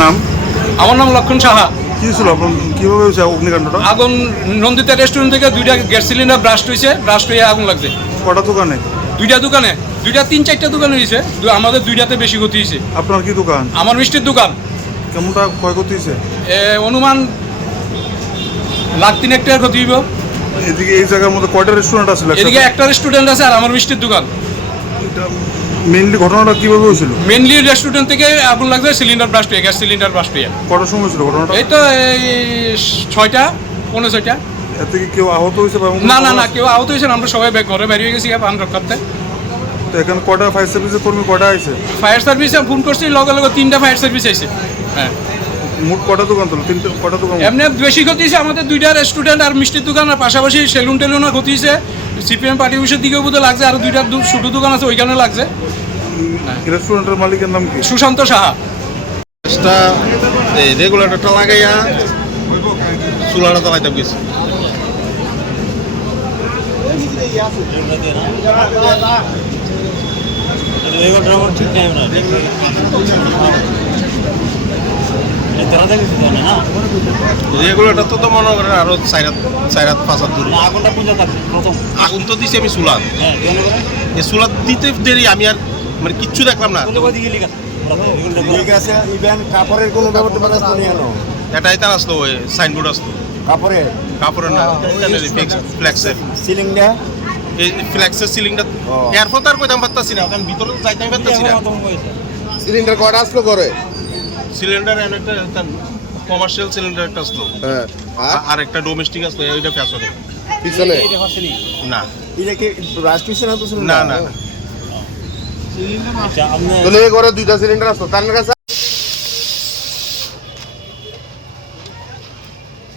নাম? আমার নাম লক্ষণ সাহা। কি ছিল কীভাবে হয়েছে অগ্নিকাণ্ডটা? আগুন নন্দিতা রেস্টুরেন্ট থেকে দুইটা গ্যাস সিলিন্ডার ব্রাস্ট হয়েছে ব্রাস্ট হয়ে আগুন লাগছে। কটা দোকানে? দুইটা দোকানে। দুইটা তিন চারটা দোকানে হয়েছে আমাদের দুইটাতে বেশি ক্ষতি হয়েছে। আপনার কি দোকান? আমার মিষ্টির দোকান। কেমনটা ক্ষয়ক্ষতি হয়েছে? এ, অনুমান লাখ তিন টাকার ক্ষতি হইব। এদিকে এই জায়গার মধ্যে কয়টা রেস্টুরেন্ট আছে? এদিকে একটা রেস্টুরেন্ট আছে আর আমার মিষ্টির দোকান। মেইনলি ঘটনাটা কীভাবে হয়েছিল? মেনলি রেস্টুরেন্ট থেকে আগুন লাগছে সিলিন্ডার ব্রাস্ট হয়ে গ্যাস সিলিন্ডার ব্রাস্ট হয়ে কটার সময় ছিল ঘটনাটা? এই তো এই ছয়টা পনেরো ছয়টা। এর থেকে কেউ আহত হয়েছে না না না কেউ আহত হয়েছে আমরা সবাই ব্যাগ ঘরে বেরিয়ে গেছি পান রক্ষার্থে। তো এখানে কটা ফায়ার সার্ভিসের কর্মী কটা আছে ফায়ার সার্ভিসে ফোন করছি লগে লগে তিনটা ফায়ার সার্ভিস আইছে। হ্যাঁ। মোট কটা দোকান তো? তিনটে কটা দোকান? এমনি বেশি ক্ষতি হয়েছে আমাদের দুইটা রেস্টুরেন্ট আর মিষ্টির দোকান আর পাশাপাশি সেলুন টেলুনও ক্ষতি হয়েছে। সিপিএম পার্টি অফিসের দিকেও বোধহয় লাগছে আর দুইটা দু- ছোটো দোকান আছে ওইখানে লাগছে। রেস্টুরেন্টের মালিকের নাম কি? সুশান্ত সাহা। গ্যাসটা এই রেগুলেটরটা লাগাইয়া চুলাটা চালাইতে গেছি। রেগুলেটর তো তো মনে করেন আরও চার হাত চার হাত পাঁচ হাত দূরে। আগুনটা পূজা থাকবে প্রথম। আগুন তো দিছি আমি চুলাত হ্যাঁ কেন করে? এই চুলাত দিতে দেরি আমি আর মানে কিচ্ছু দেখলাম না। ঠিক আছে ইভেন কাপড়ের কোনো ব্যাপারটা আসতো নি এটাই তার আসলো ওই সাইনবোর্ড আসলো। কাপড়ের? কাপড়ের না ফ্লেক্সের সিলিংটা? এই ফ্লেক্সের সিলিংটা। এরপর তো আর কইতাম পারতাছি না কারণ ভিতরে তো যাইতে আমি পারতাছি না। সিলিন্ডার কয়টা আসলো করে সিলিন্ডার এন একটা কমার্শিয়াল সিলিন্ডার একটা আসলো হ্যাঁ। আর? একটা ডোমেস্টিক আসলো ওইটা পেছনে। পিছনে? না। এটা কি রাষ্ট্র পিছনে তো না না সিলিন্ডার আচ্ছা আপনি তাহলে এই ঘরে দুইটা সিলিন্ডার আসতো তার কাছে